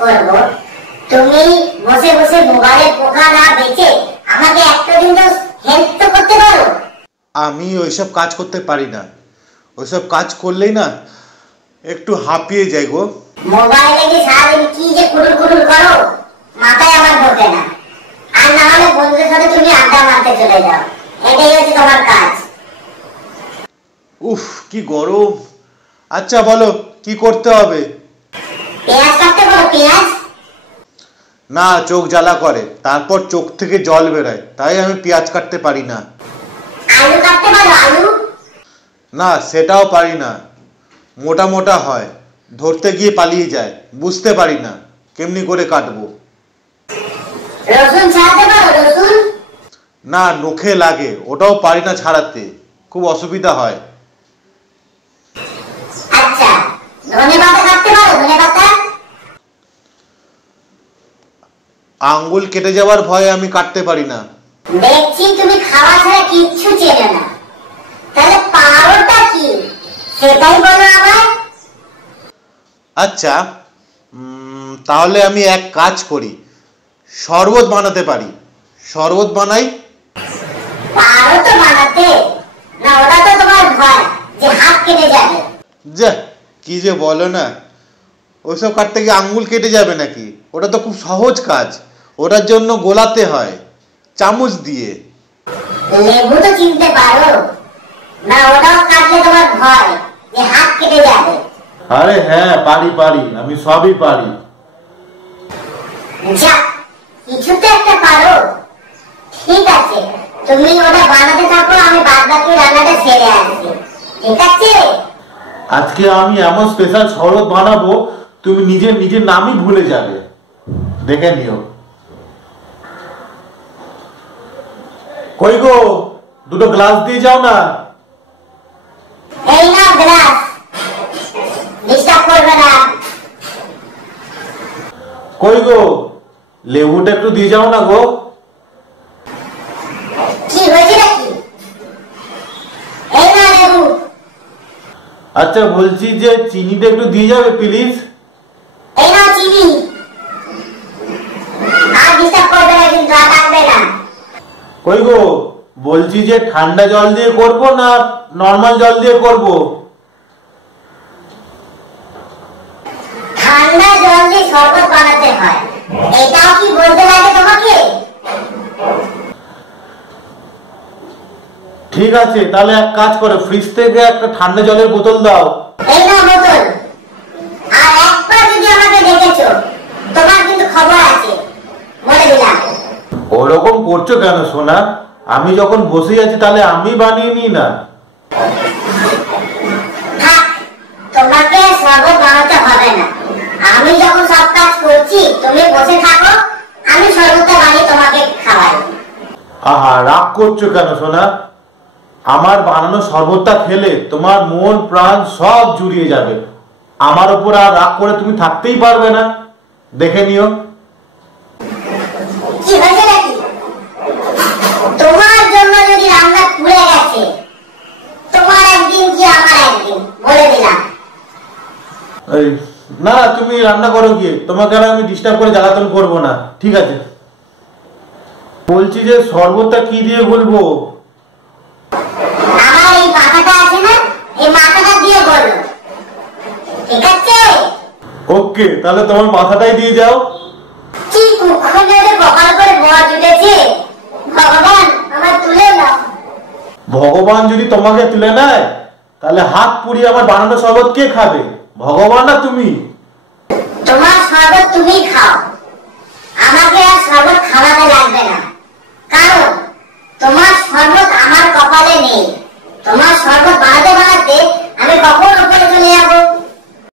করব, তুমি বসে বসে মোবাইলের পোকা না বেচে আমাকে একটা দিন তো হেল্প তো করতে পারো। আমি ওইসব কাজ করতে পারি না, ওইসব কাজ করলেই না একটু হাঁপিয়ে যাই গো। মোবাইলে কি সারাদিন কি যে কুড়ুর কুড়ুর করো, মাথায় আমার ঢোকে না। আর না হলে বন্ধুদের সাথে তুমি আড্ডা মারতে চলে যাও, এটাই হচ্ছে তোমার কাজ। উফ কি গরম। আচ্ছা বলো কি করতে হবে? পেঁয়াজ কাটতে বলো। পেঁয়াজ না, চোখ জ্বালা করে, তারপর চোখ থেকে জল বেরোয়, তাই আমি পেঁয়াজ কাটতে পারি না। আলু কাটতে পারো। আলু না, সেটাও পারি না, মোটা মোটা হয়, ধরতে গিয়ে পালিয়ে যায়, বুঝতে পারি না কেমনি করে কাটবো। রসুন ছাড়াতে পারো। রসুন না, নখে লাগে, ওটাও পারি না ছাড়াতে, খুব অসুবিধা হয়। আচ্ছা, ধনেপাতা কাটতে পারো। ধনেপাতা আঙ্গুল কেটে যাওয়ার ভয়ে আমি কাটতে পারি না। দেখছি তুমি খাওয়া ছাড়া কিচ্ছু চেনো না, তাহলে পারোটা কি সেটাই বলো আবার। আচ্ছা তাহলে আমি এক কাজ করি, শরবত বানাতে পারি। শরবত বানাই। পারো তো বানাতে, না ওটা তো তোমার ভয় যে হাত কেটে যাবে। যা কি যে বলো না, ওইসব কাটতে গিয়ে আঙ্গুল কেটে যাবে নাকি? ওটা তো খুব সহজ কাজ, ওটার জন্য গোলাতে হয় চামচ দিয়ে। লেবু তো চিনতে পারো না, ওটাও কাটলে তোমার ভয় যে হাত কেটে যাবে। আরে হ্যাঁ পারি পারি, আমি সবই পারি। যা, কিছু তো একটা পারো। ঠিক আছে, তুমি ওটা বানাতে থাকো, আমি বাদ বাকি রান্নাটা সেরে আসছি, ঠিক আছে? আজকে আমি এমন স্পেশাল শরবত বানাবো তুমি নিজের নিজের নামই ভুলে যাবে, দেখে নিও। কই গো, দুটো গ্লাস দিয়ে যাও না। এই না গ্লাস, ডিস্টার্ব করবে না। কই গো, লেবুটা একটু দিয়ে যাও না গো। কি হয়েছে নাকি? এই না লেবু। আচ্ছা বলছি যে চিনিটা একটু দিয়ে যাবে প্লিজ। এই না চিনি। আর ডিস্টার্ব করবে না কিন্তু, আর ডাকবে না। কই গো, বলছি যে ঠান্ডা জল দিয়ে করব না নরমাল জল দিয়ে করব? ঠান্ডা জল দিয়ে শরবত বানাতে হয়, এটাও কি বলতে লাগে তোমাকে? ঠিক আছে, তাহলে এক কাজ করো, ফ্রিজ থেকে একটা ঠান্ডা জলের বোতল দাও। এই না বোতল। আর একবার যদি আমাকে দেখেছো, তোমার কিন্তু খবর আছে, বলে দিলাম। ওরকম করছো কেন সোনা? আমি যখন বসে আছি তাহলে আমি বানিয়ে নিই না। থাক, তোমাকে শরবত বানাতে হবে না। আমি যখন সব কাজ করছি, তুমি বসে থাকো, আমি শরবতটা বানিয়ে তোমাকে খাওয়াই। আহা, রাগ করছো কেন সোনা? আমার বানানো শরবতটা খেলে তোমার মন প্রাণ সব জুড়িয়ে যাবে, আমার উপর আর রাগ করে তুমি থাকতেই পারবে না, দেখে নিও। কি হয়েছে নাকি? তোমার জন্য যদি রান্না পুড়ে গেছে, তোমার একদিন কি আমার একদিন, বলে দিলাম। এই না, তুমি রান্না করো গিয়ে, তোমাকে আর আমি ডিস্টার্ব করে জ্বালাতন করবো না, ঠিক আছে? বলছি যে শরবতটা কি দিয়ে বলবো? আমার এই মাথাটা আছে না, এই মাথাটা দিয়ে বলো, ঠিক আছে? ওকে, তাহলে তোমার মাথাটাই দিয়ে যাও। কি কুক্ষণে কপাল করে বর জুটেছে, ভগবান আমার তুলে নাও। ভগবান যদি তোমাকে তুলে নেয় তাহলে হাত পুড়িয়ে আমার বানানো শরবত কে খাবে, ভগবান না তুমি? তোমার শরবত তুমি খাও, আমাকে আর শরবত খাওয়াতে লাগবে না, কারণ তোমার শরবত আমার কপালে নেই। তোমার শরবত